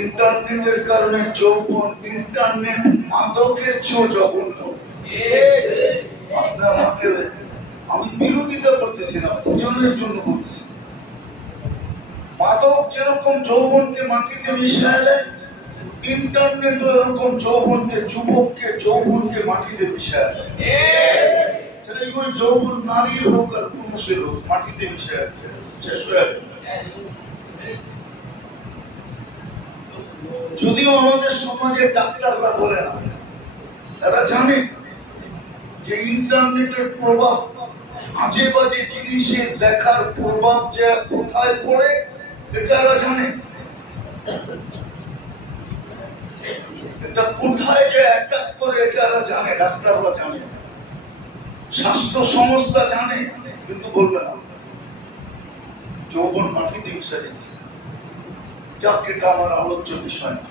ইন্টারনেটের কারণে যৌবন, ইন্টারনেট মাদকের চেয়েও জঘন্য। আপনার আমাকে, আমি বিরোধিতা করতেছি না, পূজনের জন্য বলতেছি। মাদক যেরকম যৌবনকে মাটিতে মিশিয়ে দেয়, ইন্টারনেট এরকম যৌবনকে, যুবককে, যৌবনকে মাটিতে মিশিয়ে দেয়। ওই যৌবন নারীর হোক আর পুরুষের হোক, মাটিতে মিশিয়ে শেষ হয়ে যায়। যদিও আমাদের সমাজে ডাক্তাররা বলে না, তারা জানে যে ইন্টারনেটের প্রভাব, আজে বাজে জিনিসের দেখার প্রভাব যে কোথায় পড়ে এটা এরা জানে। এটা কোথায় যে অ্যাটাক করে এটা এরা জানে, ডাক্তাররা জানে, স্বাস্থ্য সংস্থা জানে, কিন্তু বলবে না। যৌবন মাটিতে মিশে যেতেছে। যাক, এটা আমার আলোচ্য বিষয় না।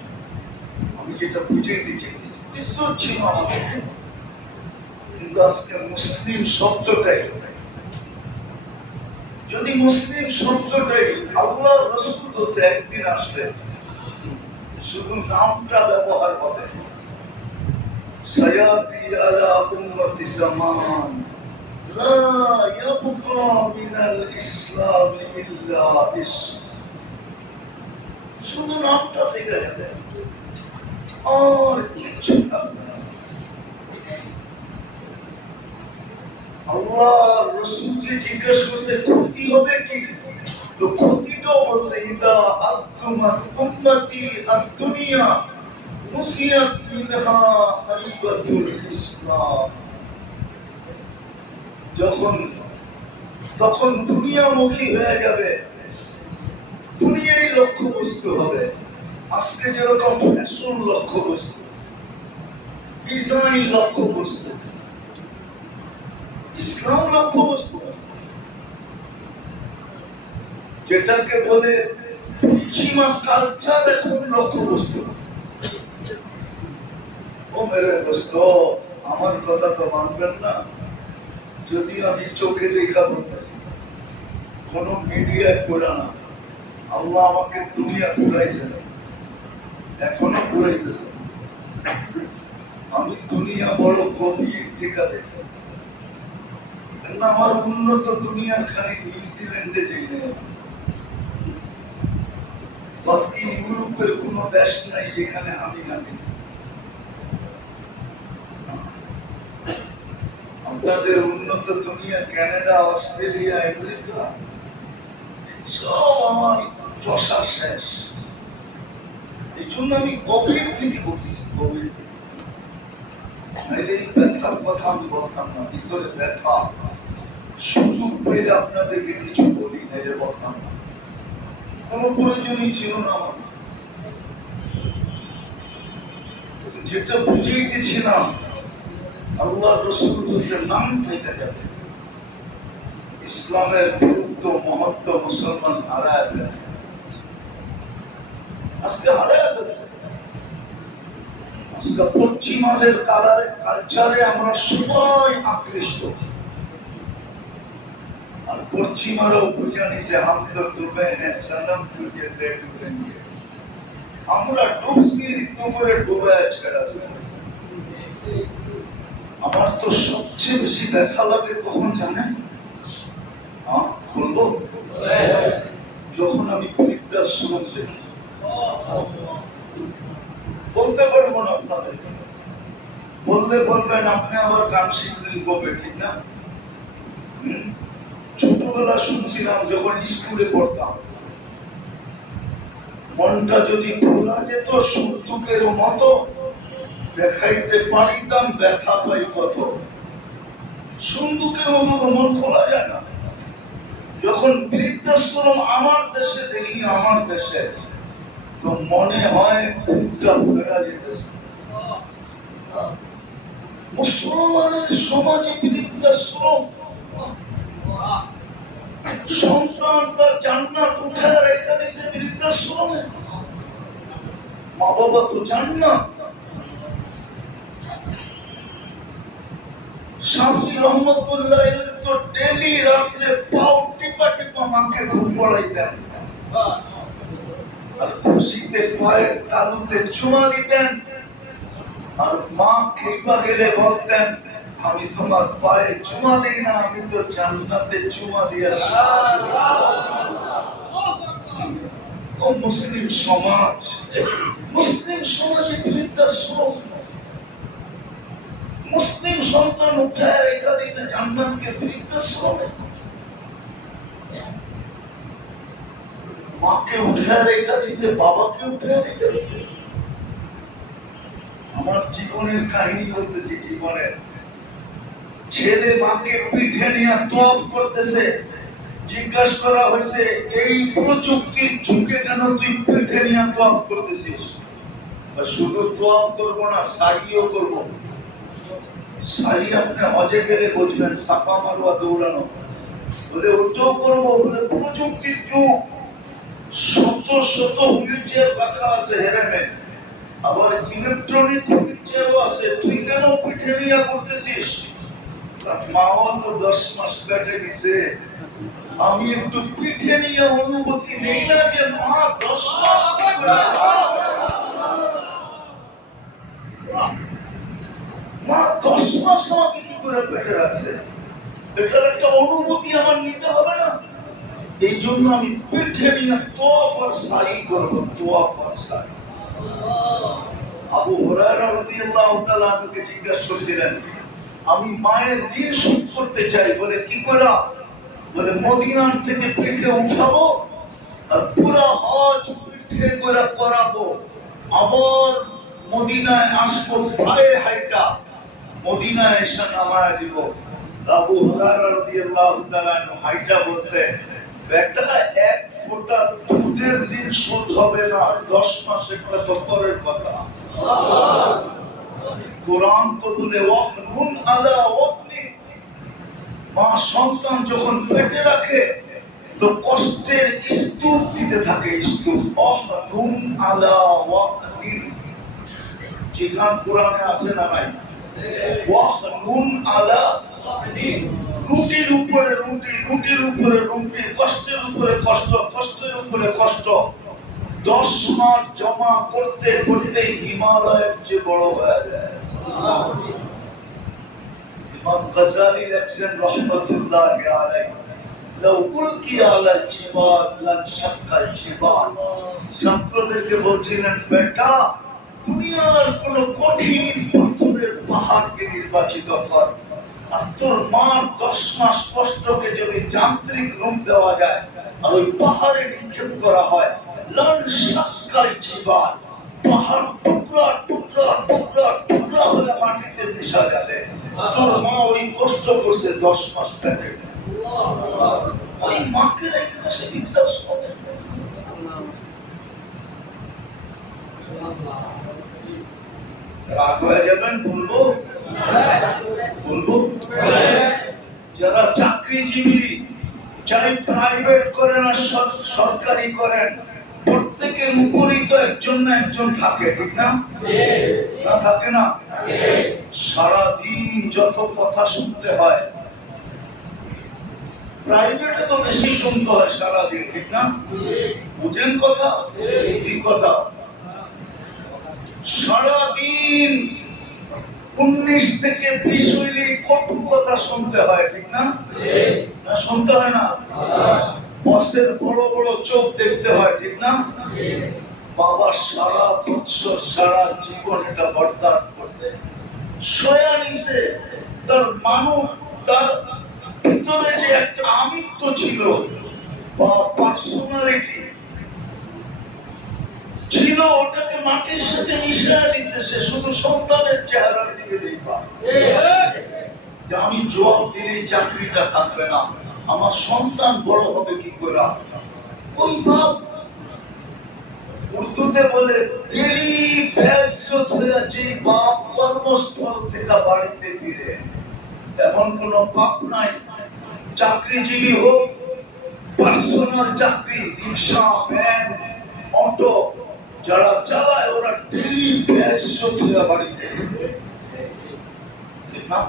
আমি যেটা বুঝাইতে চাইতেছি, ঈশ্বর ছিল আমাদের, কিন্তু আজকে মুসলিম শব্দটাই, যদি মুসলিম শব্দটাই, আল্লাহ রাসূল বলছে একদিন আসবে শুধু নামটা ব্যবহার হবে। সায়াতি আলা উম্মতি জামান লা ইয়াবকা মিনাল ইসলাম ইল্লা ইসম, শুধু নামটা থেকে যাবে, আর কিছু থাকবে না। আল্লাহ রাসূলকে জিজ্ঞেস করছে ক্ষতি হবে কি, তো ক্ষতিটাও বলছে ইদা আদমাত উম্মতি আদ-দুনিয়া মুসিয়াত মিনহা হাইবাতুল ইসলাম, তখন দুনিয়ামুখী হয়ে যাবে, দুনিয়াই লক্ষ্যবস্তু হবে। আজকে যেরকম ফ্যাশন লক্ষ্যবস্তু, ডিজাইন লক্ষ্যবস্তু, ইসলাম লক্ষ্যবস্তু, যেটাকে বলে পশ্চিমা কালচার এখন লক্ষ্যবস্তু। ও মেরে দোস্ত, আমার কথা তো মানবেন না, যদি আমি চোখে দেখা বলতেছি, কোন মিডিয়ায় পড়া না। আল্লাহ আমাকে দুনিয়া ঘুরাইছে, এখনো ঘুরাইতেছে। আমি দুনিয়া বড় গভীর থেকে দেখছি, আমার উন্নত দুনিয়ার খালি নিউজিল্যান্ডে যাই না, বাকি ইউরোপের কোন দেশ নাই যেখানে আমি না গেছি। আপনাদের উন্নত দুনিয়া, কানাডা, অস্ট্রেলিয়া, আমেরিকা, সব আমার চষা শেষ। এই জন্য আমি গভীর থেকে বলতেছি, গভীর থেকে। নাইলে এই ব্যথার কথা আমি বলতাম না, ভিতরে ব্যথা। সুযোগ পেলে আপনাদেরকে কিছু বলি, নাইলে বলতাম না, কোনো প্রয়োজনই ছিল না আমার। যেটা বুঝাইতেছিলাম, আল্লাহ রসুল নাম থেকে যাবে, ইসলামের গুরুত্ব মহত্ব মুসলমান হারায় ফেলে, আজকে হারায় ফেলছে। আজকে পশ্চিমাদের কালচারে আমরা সবাই আকৃষ্ট, আর পশ্চিমারাও বুঝে নিছে হাম তো ডুবে হ্যাঁ সনম তুঝে লে ডুবেঙ্গে। আমরা ডুবছি, তোমারে ডুবে ছেড়া দেবে। আমার তো সবচেয়ে বেশি ব্যথা লাগে কখন জানেন? বলবো, যখন আমি বৃদ্ধাশ্রম দেখি। বলতে পারবো না আপনাদেরকে, বললে বলবেন আপনি আবার গান শিখলেন কবে, ঠিক না? ছোটবেলা শুনছিলাম যখন স্কুলে পড়তাম, মনটা যদি খোলা যেত সন্দুকের মতো, দেখাইতে পারিতাম ব্যথা পাই কত। সন্দুকের মতো তো মন খোলা যায় না। যখন বৃদ্ধাশ্রম আমার দেশে দেখি, আমার দেশে, তো মনে হয় বুকটা ফেরা যেতেছে। মুসলমানের সমাজে বৃদ্ধাশ্রম, সন্তান তার জান্নাত উঠায় রেখে দিয়েছে বৃদ্ধাশ্রমে। মা বাবা তো জান্নাত। শাফি রহমতুল্লাহ তো ডেলি রাত্রে পাও টিপা টিপা মাকে ঘুম পড়াইতেন, আর খুশিতে পায়ের তালুতে চুমা দিতেন, আর মা খেপা গেলে বলতেন আমি তোমার পায়ে চুমা দিই না, আমি তো জান্নাতে চুমা দিয়েছি। ও মুসলিম সমাজ, মুসলিম সমাজে বৃদ্ধাশ্রম, মুসলিম সন্তান উঠায় রেখা দিয়েছে জান্নাতকে বৃদ্ধাশ্রমে। মাকে উঠায় রেখা দিয়েছে, বাবাকে উঠায় রেখা দিয়েছে। আমার জীবনের কাহিনী বলতেছি, জীবনের। ছেলে মাকে পিঠে নিয়ে তওয়াফ করতেছে, জিজ্ঞাসা করা হয়েছে এই প্রযুক্তির যুগে কেন তুই পিঠে নিয়ে তওয়াফ করতেছিস? শুধু তওয়াফ করবো না, সাইও করবো। সাই আপনি হজে গেলে বুঝবেন, সাফা মারওয়া দৌড়ানো। বলে ওটাও করবো, বলে প্রযুক্তির যুগ, শত শত হুইল চেয়ার রাখা আছে হেরেমে, আবার ইলেকট্রনিক হুইল চেয়ারও আছে, তুই কেন পিঠে নিয়ে করতেছিস? মাও তো 10 মাস পেটে নিছে, আমি একটু পিঠে নিয়ে অনুভূতি নেই না যে মা 10 মাস মা 10 মাস আমাকে কি করে পেটে রাখছে, এটার একটা অনুভূতি আমার নিতে হবে না? এই জন্য আমি পিঠে নিয়ে তওয়াফ আর সাই করবো, তওয়াফ আর সাই। আবু হুরায়রা রাদিয়াল্লাহু তাআলা আমাকে জিজ্ঞাসা করেছিলেন আমি মায়ের ঋণ শোধ করতে চাই, বলে কি করা? বলে মদিনার থেকে পিঠে উঠাবো আর পুরো হজ পিঠে করে করাবো, আবার মদিনায় আসবো পায়ে হাইটা, মদিনায় এসে নামায় দিব। আবু হুরায়রা রাদিয়াল্লাহু তাআলা হাইটা বলছে বেটা, এক ফোঁটা দুধের ঋণ শোধ হবে না, 10 মাসের কথা পরের কথা। কোরআন তো বলে ওয়াহনুন আলা ওয়াহনি, মা সন্তান যখন পেটে রাখে তো কষ্টের স্তূপ দিতে থাকে, স্তূপ। ওয়াহনুন আলা ওয়াহনি, যে গান কোরআনে আছে না ভাই? ওয়াহনুন আলা ওয়াহনি, রুটির উপরে রুটি, রুটির উপরে রুটি, কষ্টের উপরে কষ্ট, কষ্টের উপরে কষ্ট। 10 মাস জমা করতে করতে হিমালয়ের চেয়ে বড় হয়ে যায়। ইমাম গাজ্জালী লিখছেন রাহমাতুল্লাহি আলাইহি, লাউ উলকি আলা জিবাল লানশাক্কাল জিবাল। ছাত্রদেরকে বলছিলেন বেটা, দুনিয়ার কোন কঠিন পাথরের পাহাড়কে নির্বাচিত কর, আর তোর মার 10 মাস কষ্টকে যদি যান্ত্রিক রূপ দেওয়া যায় আর ওই পাহাড়ে নিক্ষেপ করা হয়, লাল সাক্কার জীবন পাহাড় টুকরা টুকরা টুকরা টুকরা হয়ে মাটিতে মিশা যাবে। তোর মা ওই কষ্ট করছে 10 মাস পেটে, ওই মাকে রেখে সে বিদ্যাস হবে। রাগ হয়ে যাবেন বলবো বলবো যারা চাকরিজীবী, চাই প্রাইভেট করেন আর সরকারি করেন, প্রত্যেকের উপরই তো একজন না একজন থাকে, ঠিক না? না থাকে না? সারাদিন যত কথা শুনতে হয়, প্রাইভেটে তো বেশি শুনতে হয় সারাদিন, ঠিক না? বুঝেন কথা? কি কথা? সারাদিন 19 থেকে 20 মিনিট কটু কথা শুনতে হয়, ঠিক না? না শুনতে হয় না? বসের বড় বড় চোখ দেখতে হয়, ঠিক না? বাবা সারা বছর সারা জীবন এটা বরদাস্ত করছে, সয়া নিছে। তার মানব, তার ভিতরে যে একটা আমিত্ব ছিল বা পার্সোনালিটি ছিল, ওটাকে মাটির সাথে মিশিয়ে দিছে। সে শুধু সন্তানের চেহারার দিকে দেখবা, আমি জবাব দিলেই চাকরিটা থাকবে না, আমার সন্তান বড় হবে কি করে। ওই বাপ উর্দুতে বলে ডেলি বেইজ্জত হয়ে যে বাপ কর্মস্থল থেকে বাড়িতে ফিরে, এমন কোন বাপ নাই। চাকরিজীবী হোক, পার্সোনাল চাকরি, রিক্সা, ভ্যান, অটো যারা চালায়, ওরা ডেলি বেইজ্জত হয়ে বাড়িতে, ঠিক না?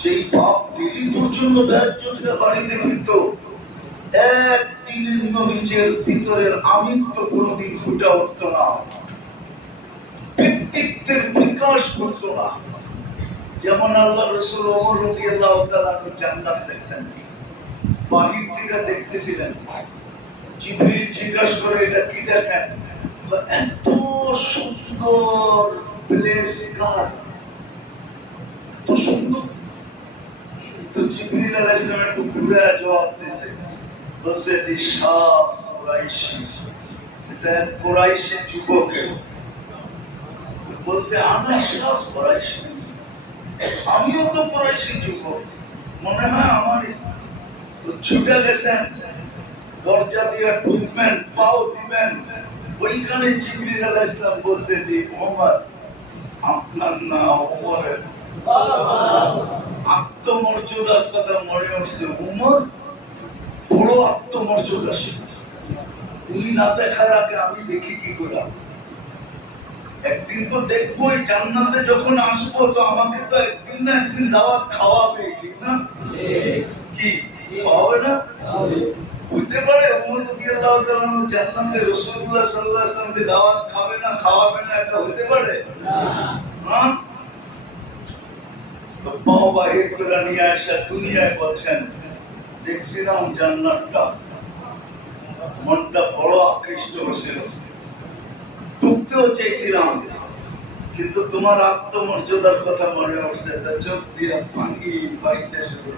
সেই বাপ ডেলি তোর জন্য বেইজ্জত হয়ে বাড়িতে ফিরত, একদিনের নিজের ভিতরের আমিত্ব কোনোদিন ফুটে উঠত না, ব্যক্তিত্বের বিকাশ করতো না। যেমন আল্লাহ রাসূল ওমর রাদিয়াল্লাহু তাআলা জান্নাত দেখছেন, বাহির থেকে দেখতেছিলেন। জিবরিল জিজ্ঞাসা করে, এটা কি দেখেন? এত সুন্দর প্লেস কার, এত সুন্দর। তো জিবরিল আলাইহিস সালাম একটু ঘুরে জবাব দিয়েছে, বলছে দিশাব কুরাইশি, এটা কুরাইশি যুবকের। বলছে আমরা সব কুরাইশি, আমিও তো কুরাইশি যুবক, মনে হয় আমারই। ছুটে গেছেন, দরজা দিয়ে ঢুকবেন, পাও দিবেন, ওইখানে জিবরিল আলাইহিস সালাম বলছে, ওমর আপনার না ওমরের। আত্মমর্যাদার কথা মনে হচ্ছে, ওমর বড় আত্মমর্যাদাশীল, উনি না দেখার আগে আমি দেখি কি করে। একদিন তো দেখবোই, জান্নাতে যখন আসবো তো আমাকে তো একদিন না একদিন দাওয়াত খাওয়াবে, ঠিক না? কি খাওয়াবে না? হইতে পারে ওমর রাদিয়াল্লাহু তাআলা জান্নাতে রাসূলুল্লাহ সাল্লাল্লাহু আলাইহি ওয়াসাল্লামকে দাওয়াত খাবে না, খাওয়াবে না, এটা হইতে পারে না? তো পাও বাহির করে নিয়ে আসা দুনিয়ায় বলছেন, দেখছিলাম জান্নাতটা, মনটা বড় আকৃষ্ট হয়েছিল, ঢুকতেও চাইছিলাম, কিন্তু তোমার আত্মমর্যাদার কথা মনে হচ্ছে, তা চোখ দিয়ে ভাঙি বাইতে শুরু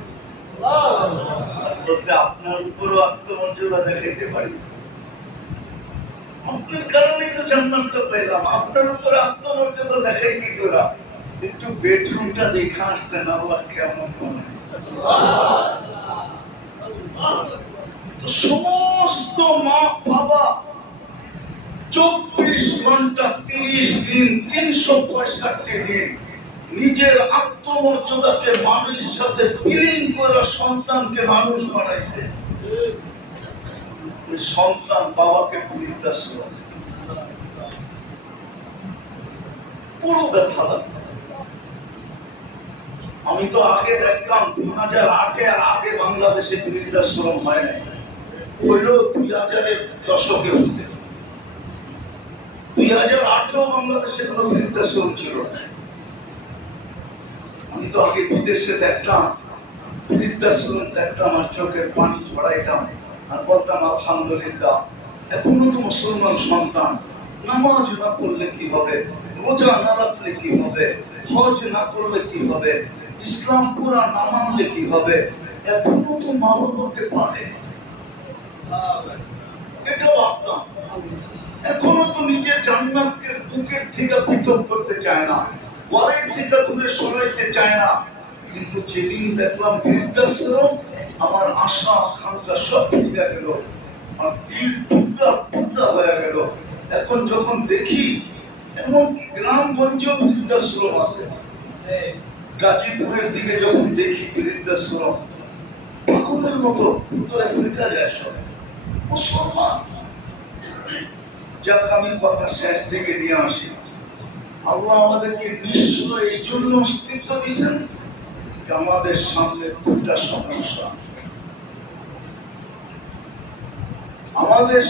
বলছে, আপনার উপরও আত্মমর্যাদা দেখাইতে পারি, আপনার কারণেই তো জান্নাতটা পেলাম, আপনার উপর আত্মমর্যাদা দেখাই কি করে? একটু বেডরুমটা দেখে আসতেন, আল্লাহ কেমন মনে তো। সমস্ত মা বাবা 24 ঘন্টা 30 দিন 365 দিন নিজের আত্মমর্যাদাকে মানুষের সাথে বিলীন করে সন্তানকে মানুষ বানাইছে। ওই সন্তান বাবাকে বৃদ্ধাশ্রম, পুরো ব্যথা লাগে। আমি তো আগে দেখতাম 2008 আগে বাংলাদেশে বৃদ্ধাশ্রম হয় নাই, হইলো 2000-এর দশকে হয়েছে। 2008 বাংলাদেশে কোনো বৃদ্ধাশ্রম ছিল না। আমি তো আগে বিদেশে দেখতাম বৃদ্ধাশ্রম, দেখতাম আর চোখের পানি ঝরাইতাম আর বলতাম আলহামদুলিল্লাহ। এখনো তো মুসলমান সন্তান নামাজ না পড়লে কি হবে, রোজা না রাখলে কি হবে, হজ না করলে কি হবে, ইসলাম পুরা না মানলে কি হবে? এখনো তো মা বাবাকে পারে, এটা ভাবতাম। এখনো তো নিজের জান্নাতকে বুকের থেকে পৃথক করতে চায় না, ঘরের থেকে দূরে সরাইতে চায় না। কিন্তু যেদিন দেখলাম বৃদ্ধাশ্রম, আমার আশা আকাঙ্ক্ষা সব ভেঙে গেল, আর দিল টুকরা টুকরা হয়ে গেল। এখন যখন দেখি এমনকি গ্রামগঞ্জেও বৃদ্ধাশ্রম আছে, গাজীপুরের দিকে যখন দেখি বৃদ্ধাশ্রম, পাগলের মতো ভিতরে ফেটে যায় সব। মুসলমান, যাক আমি কথা শেষ থেকে নিয়ে আসি। আল্লাহ আমাদেরকে নিশ্চয় এই জন্য অস্তিত্ব দিচ্ছেন, আমাদের সামনে দুটা সমস্যা। আমাদের